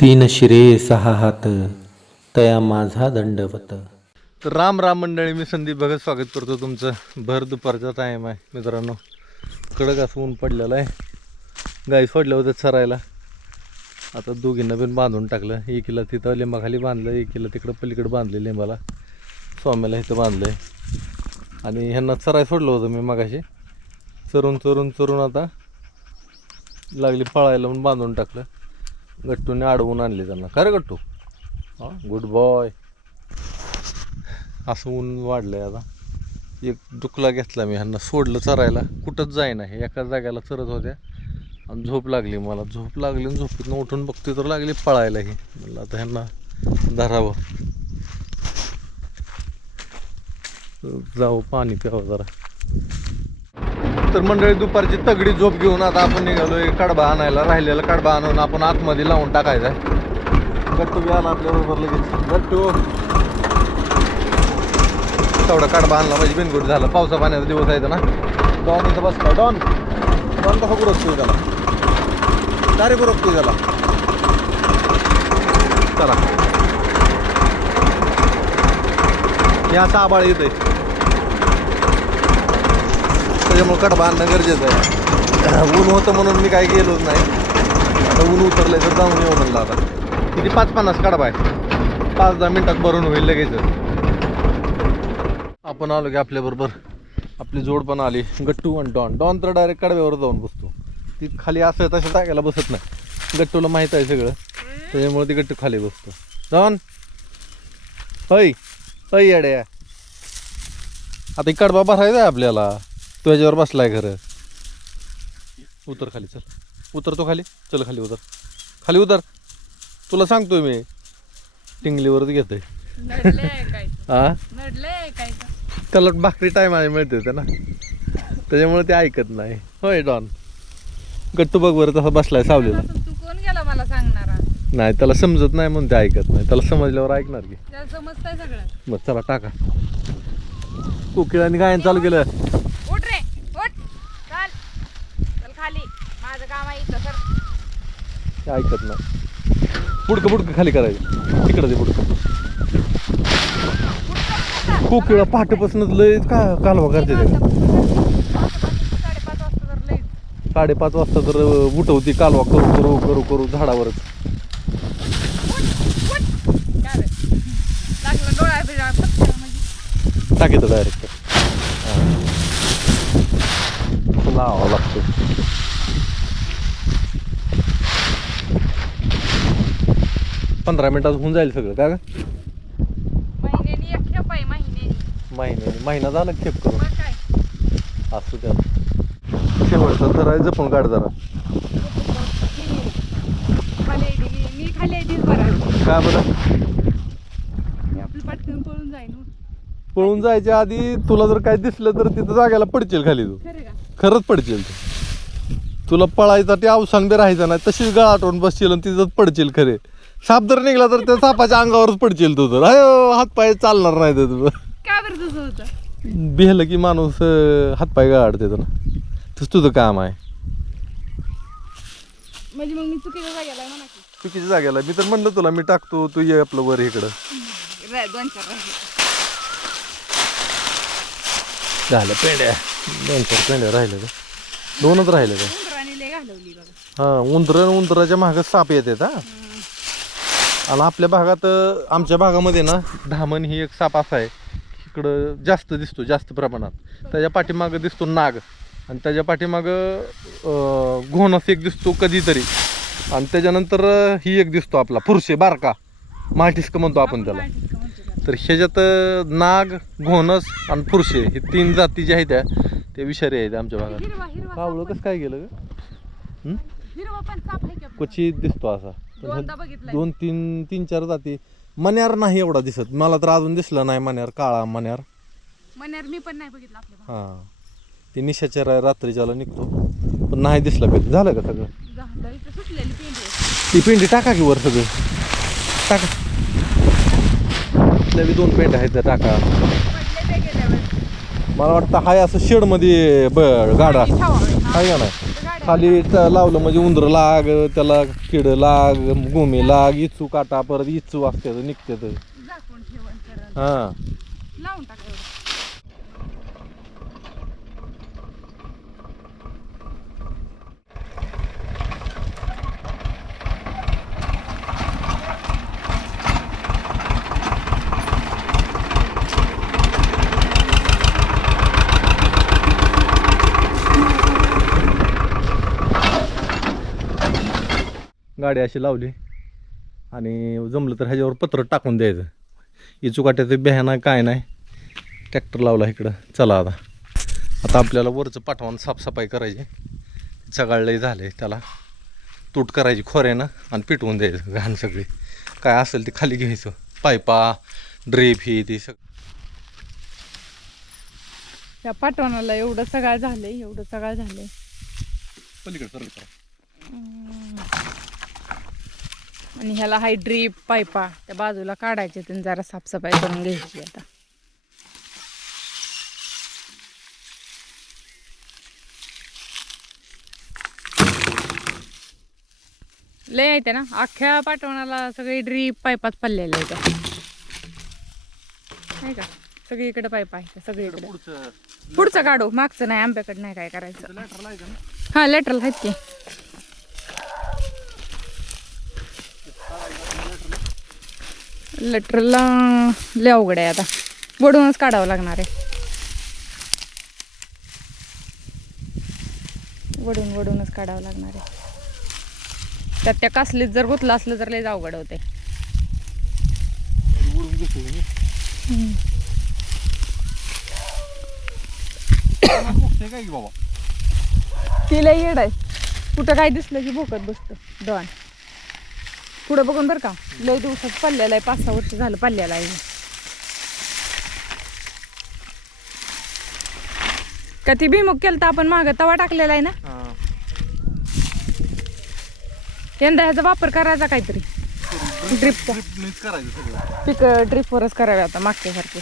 तीन शिरे सहा हात तया माझा दंडवत. तर राम राम मंडळी, मी संदीप भगत स्वागत करतो तुमचं. भर दुपारचा टाईम आहे मित्रांनो. कडक असं ऊन पडलेलं आहे. गाई सोडल्या होत्या चरायला. आता दोघींना पण बांधून टाकलं. एकीला तिथं लिंबाखाली बांधलं, एकीला तिकडं पलीकडं बांधलं लिंबाला. स्वामीला इथं बांधलं आहे. आणि ह्यांना चराय सोडलं होतं मी मगाशी. चरून आता लागली पळायला म्हणून बांधून टाकलं. गट्टूने अडवून आणले त्यांना. का रे गट्टू? हां, गुड बॉय. असं ऊन वाढलंय आता. एक दुखला घेतला मी, ह्यांना सोडलं चरायला. कुठंच जाईना, हे एका जाग्याला चरत होत्या. आणि झोप लागली मला. झोप लागली आणि झोपेतनं उठून बघते तर लागली पळायला. ही म्हणलं आता ह्यांना धरावं, जाऊ पाणी प्यावं जरा. तर मंडळी, दुपारची तगडी झोप घेऊन आता आपण निघालोय कडबा आणायला. राहिलेला कडबा आणून आपण आतमध्ये लावून टाकायचा. गट्टू बी आला आपल्याबरोबर लगेच. गट्टू तेवढा कडबा आणला म्हणजे बिनगुट झाला. पावसा पाण्याचा दिवस आहे ना. डॉन इथं बसला. डॉन कसा गुरकतोय त्याला? का रे गुरकतोय त्याला? चला, हे असं आबाळ येतंय, त्याच्यामुळे कडबा आणणं गरजेचं आहे. ऊन होतं म्हणून मी काही गेलोच नाही. आता ऊन उतरलंय तर जाऊन येऊ म्हणलं. आता किती 5-50 कडबा आहे. 5-10 मिनिटात भरून होईल लगेच. आपण आलो की आपल्याबरोबर आपली जोड पण आली. गट्टू आणि डॉन तर डायरेक्ट कडव्यावर जाऊन बसतो. ती खाली असं तशा टाकायला बसत नाही. गट्टूला माहीत आहे सगळं, त्याच्यामुळे ती गट्टू खाली बसतो. डॉन हय येड्या, आता कडबा भरायचा आहे आपल्याला. तो ह्याच्यावर बसलाय खरं. उतर खाली, चल उतरतो खाली. चल खाली उतर, खाली उतर. तुला सांगतोय मी, टिंगलीवरच घेतोय. हा, त्याला भाकरी टाईम आहे मिळते त्याला, त्याच्यामुळे ते ऐकत नाही. होय डॉन? गट्टू बघ बरं तसा बसलाय सावलीला. तू कोण गेला मला सांगणारा? नाही, त्याला समजत नाही म्हणून ते ऐकत नाही. त्याला समजल्यावर ऐकणार की. त्याला समजतंय सगळं. मग चला टाका. कोकिळाने गायन चालू केलं. उठ रे उठ, चल चल खाली, माझं काम आहे इथं. सर ते ऐकत नाही. बुडकं खाली करायचं. तिकडं ते बुडकं. कोकिळा पहाटेपासूनच लय कालवा करते. 5:30 वाजता तर उठवती कालवा करू झाडावरच. टाकीत डायरेक्ट लावावं लागतं. पंधरा मिनिटात होऊन जाईल सगळं. का ग? महिन्यानी एक खेप आहे. महिना झाला खेप करून. मग काय असू द्या. शेवटचा धरायचं पण गाड जरा. मी खाली आहे तीच बरं. काय बरं? मी आपली पटकन पळून जाईन. पळून जायच्या आधी तुला जर काय दिसलं तर तिथं जाग्याला पडशील खाली. तू खरं का? खरंच पडशील. तुला पळायचा ते अवसान बी राहायचं नाही. तशीच गळा आठवून बसशील आणि तिथंच पडशील. खरे साप जर निघला तर त्या सापाच्या अंगावरच पडशील तू. तर हातपाय चालणार नाही तर तुझं. का बरं तसं होतं? बिहलं की माणूस हातपाय गाडते ना. तसं तुझं काम आहे. म्हणजे मग मी चुकीच्या जागेला आहे म्हणा की. चुकीच्या जागेला. मी तर म्हणलं तुला मी टाकतो, तू ये आपलं वर इकडं. 2-4 झालं पेंड्या. 2-4 पेंड्या राहिल्या का? 2च राहिल्या का? उंदराने लय घालवली बघा. हां, उंदराच्या मागं साप येतात. हा, आणि आपल्या भागात, आमच्या भागामध्ये ना धामण ही एक साप असा आहे. इकडं जास्त दिसतो, जास्त प्रमाणात. त्याच्या पाठीमागं दिसतो नाग, आणि त्याच्या पाठीमागं घोणस एक दिसतो कधीतरी. आणि त्याच्यानंतर ही एक दिसतो आपला फुरशे बारका, माळटिस्क म्हणतो आपण त्याला. तर ह्याच्यात नाग, घोणस आणि फुरशे हे 3 जाती ज्या आहेत त्या विषारी आहेत आमच्या भागात. कावळं कसं काय गेलं ग? क्वचित दिसतो असा. 2-3-4 जाती. मण्यार नाही एवढा दिसत मला तर. अजून दिसला नाही मण्यार, काळा मण्यार. मी पण नाही बघितलं आपल्या. हां, ती निशाच्या रात्रीच्याला निघतो पण नाही दिसला पाहिजे. झालं का सगळं? सुटलेली पेंडी. ती पेंडी टाका की वर सगळं. टाका. नवी 2 पेंड्या आहेत त्या टाका. मला वाटतं हाय असं शेडमध्ये गाडा आहे का नाही? खाली लावलं म्हणजे उंदर लाग, त्याला किड लाग, गुमी लाग, इचू काटा, परत इचू असते निघते. झाकून ठेवण करण हा लावून टाक एवढं. गाडी अशी लावली आणि जमलं तर ह्याच्यावर पत्र टाकून द्यायचं. इचू काट्याचं बिहा नाही काय नाही. ट्रॅक्टर लावला इकडं. चला आता आपल्याला वरचं पाठवून साफसफाई करायची. चगाळलंही झालंय, त्याला तूट करायची खोऱ्यानं आणि पिटवून द्यायचं घाण सगळी काय असेल ते खाली घ्यायचं. पायपा ड्रीप ही ती सगळं. त्या पाठवणाला एवढं सगळं झालंय, एवढं सगळं झालंय. पलीकडे सरळ आणि ह्याला हाय ड्रीप पायपा त्या बाजूला काढायचे, त्यांनी जरा साफसफाई करून घ्यायची. आता लय येते ना अख्ख्या पाठवणाला सगळी ड्रीप पायपात पडलेल्या आहेत नाही का. सगळीकडे पाईप आहे सगळीकडे. पुढचं काढू, मागचं नाही, आंब्याकडे नाही काय करायचं. हा लेटरल आहेत की. लेटरला लय अवघड आहे, आता वडूनच काढावं लागणार आहे. वडूनच काढावं लागणार आहे. त्यात त्या कासलीत जर गुतलं असलं तर लय अवघड होते. तिला येड आहे, कुठं काय दिसलं की भोकत बसतं डॉन. पुढं बघून बरं का, लय दिवसात पडलेला आहे, 5-6 वर्ष झालं पडलेला आहे. का ती भिमुख केलं तर आपण मागं तवा टाकलेला आहे ना. यंदा ह्याचा वापर करायचा काहीतरी ड्रिपचा. पीक ड्रिपवरच करावे आता मागच्यासारखे.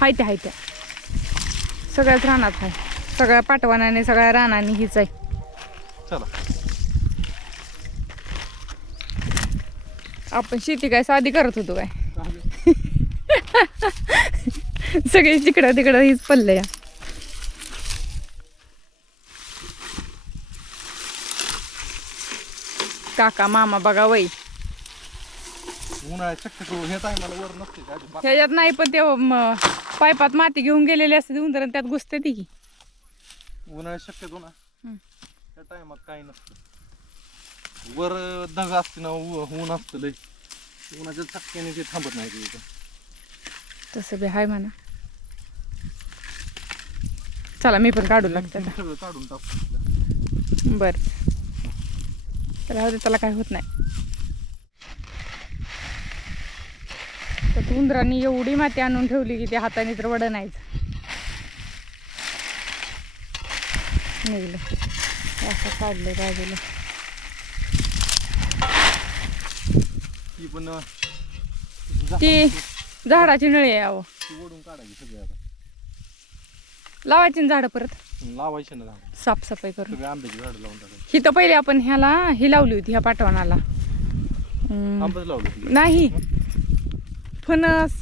हाय त्या सगळ्याच रानात आहे, सगळ्या पाटवानाने सगळ्या रानाने हीच आहे. चला आपण शेती काय साधी करत होतो काय. सगळे तिकडं तिकडं हीच पडलं या. काका मामा बघा वय ह्याच्यात नाही, पण ते पायपात माती घेऊन गेलेली असते उंदर, त्यात घुसते ती की. उन्हाळ्यात शक्यतो ना त्या टायमात काही नसतं. वर धग असते ना, ऊन असतं लय, उन्हाच्या चटक्याने ते थांबत नाही तिथं. तसं बी हाय म्हणा. चला मी पण काढू लागतं सगळं काढून टाकू. बर राहू दे, त्याला काय होत नाही. तर उंदरांनी एवढी माती आणून ठेवली की ते हाताने तर वड नाहीच निघलं. असं काढलं बाजूला. ती झाडाची नळी आहे अहो, ओढून काढायची सगळी. आता लावायची ना झाडं परत, लावायची ना साफसफाई करून. सगळे आंब्याची झाडं लावून टाकायची. ही तर पहिले आपण ह्याला ही लावली होती, ह्या पाठवणाला आंबाच लावलं नाही, फणस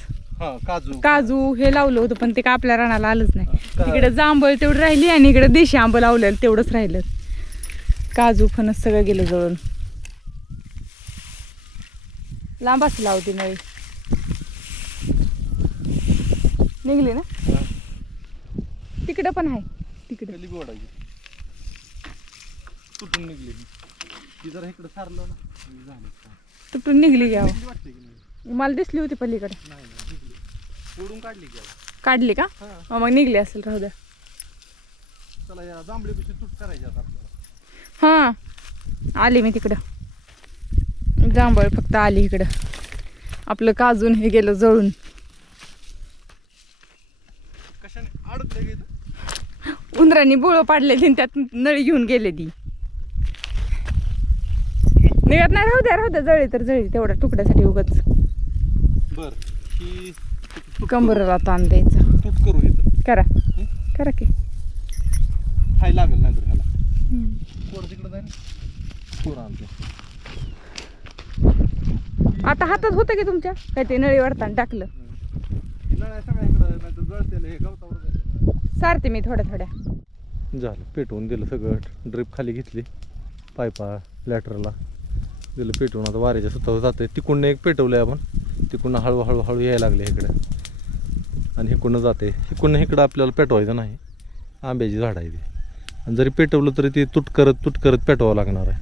काजू हे लावलं होतं, पण ते काय आपल्या रानाला आलंच नाही. तिकडे जांभळ तेवढं राहिली आणि इकडे देशी आंबं लावलेलं तेवढंच राहिलं. काजू फणस सगळं गेलं जळून. लांबाच लावते नळी निघली ना. तिकडं पण आहे, तिकडे तुटून निघली. जरा इकडे सारलं ना, तुटून निघली घ्यावं. मला दिसली होती पलीकडे. ओढून काढली काढली का मग निघली असेल. राहू द्या. चला या जांभळीपाशी तूट करायची आता आपल्याला. हां आली मी तिकडं. जांभळ फक्त आली इकडं. आपलं काजून हे गेलं जळून. कशाने अडकले गेलं. उंदरांनी बोळं पाडलेली आणि त्यात नळी घेऊन गेले ती. निघत नाही. राहू द्या जळली तर जळली, तेवढ्या तुकड्यासाठी उगाच. बर ही कंबरला ताण द्यायचा. तूट करू इथं करा करा की. हाय लागेल नाही तर ह्याला कोर तिकडं जाईल कोर आणते. आता हातात होतं की तुमच्या काय ते नळी वाढताना टाकलं. नळ्या सगळ्या इकडं नाही तर जळतेल हे गवतावर जाईल. सारते मी थोड्या थोड्या. झालं पेटवून दिलं सगळं. ड्रिप खाली घेतली पायपा लॅटरला दिलं पेटवून. आता वाऱ्याच्या सुद्धा जाते. तिकडनं एक पेटवलं आहे आपण. तिकडनं हळूहळू हळू यायला लागले इकडे आणि इकडनं जाते. इकडनं इकडं आपल्याला पेटवायचं नाही. आंब्याची झाड आहे ती आणि जरी पेटवलं तरी ती तुट करत पेटवावं लागणार आहे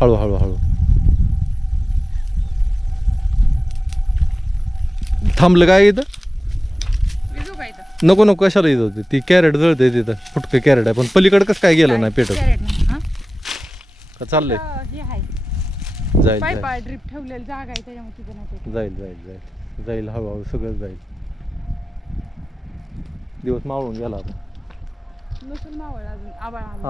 हळूहळू हळू. थांबलं काय इथं. नको नको कशाला येत होती ती. कॅरेट जळते तिथं फुटकं कॅरेट आहे पण पलीकडे कसं काय गेलं नाही पेटत का चाललंय. जाईल ड्रिप ठेवलेलं जागा आहे त्याच्यामुळे जाईल जाईल जाईल जाईल हळूहळू सगळं जाईल. दिवस मावळून गेला आता.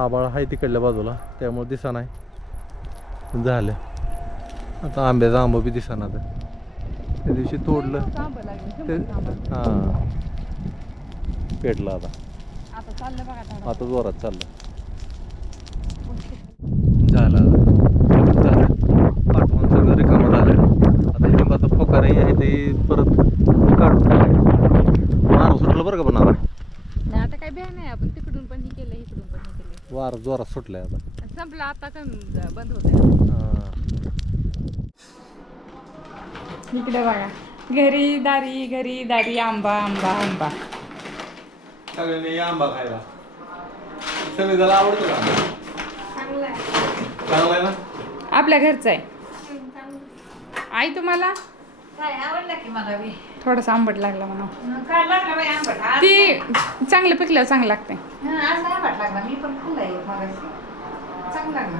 आबाळ आहे तिकडल्या बाजूला त्यामुळे दिसा नाही. झालं आता आंब्याचा आंबा बी दिसा ना. त्या दिवशी तोडलं ते हां पेटलं. आता जोरात चाललं. झालं पाठवून सगळं रिकामं झालं. आता लिंबाचं फोकारही आहे ते परत काढून टाकायचं. मारू सुटलं बरं का पण आता. आता काय भ्या नाही. आपण तिकडून पण हे केलं इकडून पण हे केलं. वार जोरात सुटलंय आता. संपलं आता कमी बंद होत. इकडे बघा घरी दारी आंबा आंबा आंबा. सगळ्यांनी आंबा खायला. सगळ्याला आवडतो का आंबा. चांगला आहे ना. आपल्या घरचं आहे. आई तुम्हाला आवडला की मला बी. थोडासा आंबट लागला म्हणा. काय लागला बाई आंबट. ती चांगलं पिकल्यावर चांगलं लागते. आज आंबट लागला. मी पण खाल्लाय मगाशी. चांगला लागला.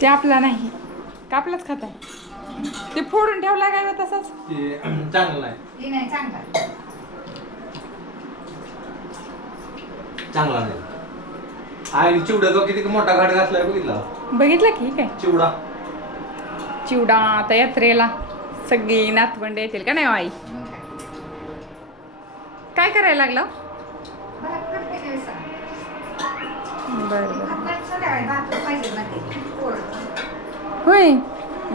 ते आपला नाही कापलाच खात आहे. ते फोडून ठेवला काय बा तसाच. ते चांगलं नाही. हे नाही चांगला. चांगला नाही. आणि चिवड्याचा किती मोठा घाट घातलाय बघितला. बघितलं की काय चिवडा आता यात्रेला सगळी नातवंड येतील का नाही आई. काय करायला लागलं. बरं होय.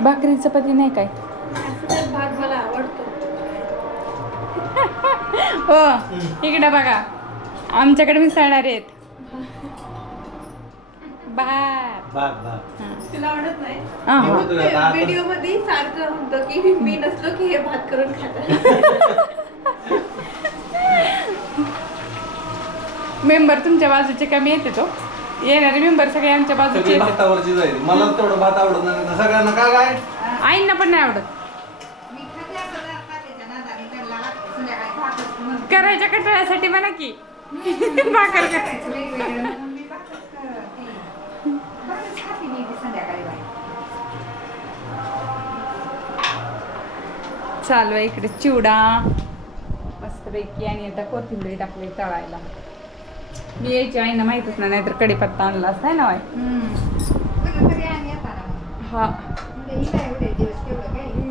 भाकरी चपाती नाही काय. भात मला आवडतो. हो इकडे बघा आमच्याकडे मिसळणार आहेत भात. तुला आवडत नाही. व्हिडिओ मध्ये सारखं होतं की मी नसलो की हे भात करून खातात. मेंबर तुमच्या बाजूचे कमी येते तो. येणारे मेंबर सगळे आमच्या बाजूचे. भातावरची जाईल. मला तेवढं भात आवडत नाही. सगळ्यांना काय आईंना पण नाही आवडत. करायच्या कटाळ्यासाठी म्हणा की भाकर करायचं. चालू आहे इकडे चिवडा मस्तपैकी आणि आता कोथिंबीर टाकली तळायला. मी यायची आईना माहितच नाही तर कढीपत्ता आणला असता ना. हा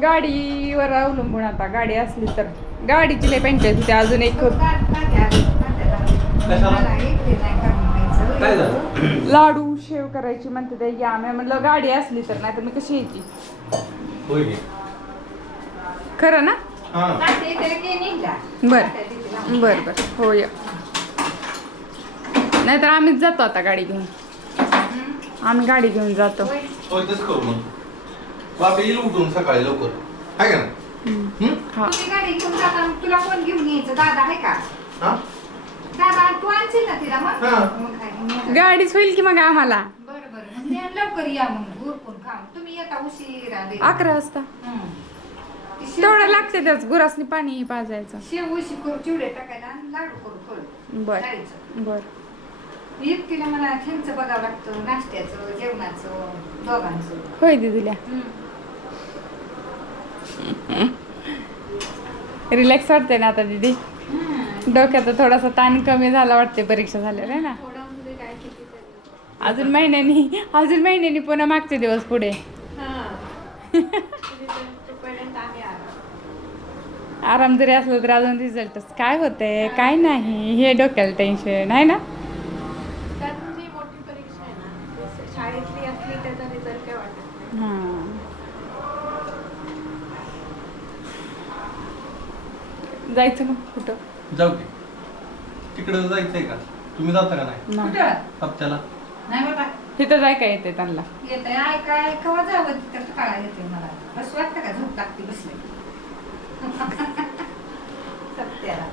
गाडीवर अवलंबून. आता गाडी असली तर गाडीची लय पंचायत होते. अजून एक लाडू शेव करायची म्हणते ते. या मी म्हणलं गाडी असली तर नाही तर मी कशी यायची. खरं ना. बर बर बर हो या. नाहीतर आम्हीच जातो आता गाडी घेऊन. आम्ही गाडी घेऊन जातो. उठून सकाळी लवकर आहे का ना. गाडी घेऊन जाता तुला कोण घेऊन यायचं. दादा आहे का. दादा तू आणशील ना तिला. मग गाडीच होईल की मग आम्हाला. बरं बरं लवकर या. मग उरकून खा. तुम्ही येता उशिरा 11 वाजता. तेवढं लागते त्याच गुरासनी पाणी पाजायचं. शेव उशी करू चिवडे टाकायला आणि लाडू करू फळ. बर बर. एकटीला मला त्यांचं बघावं लागतं. नाश्त्याचं जेवणाचं दोघांचं. होय दिदील्या. रिलॅक्स वाटते ना आता दीदी. डोक्याचा थोडासा ताण कमी झाला वाटते परीक्षा झालेला आहे ना. अजून महिन्यानी पुन्हा मागचे दिवस पुढे. आराम जरी असलं तर अजून रिझल्टच काय होतंय काय नाही हे डोक्याला टेन्शन आहे ना. त्यातून जी मोठी परीक्षा आहे ना ती शाळेतली असली त्याचा रिझल्ट काय वाटत नाही. हां जायचं मग कुठं जाऊ की तिकडं जायचंय का? तुम्ही जाता का नाही नाही. कुठं हप्त्याला? नाही बाबा तिथं जाय काय येते त्यांना. येत आहे काय केव्हा जावं तिथं काळा येते मला बस वाटतं का झोप लागते बसले सत्याला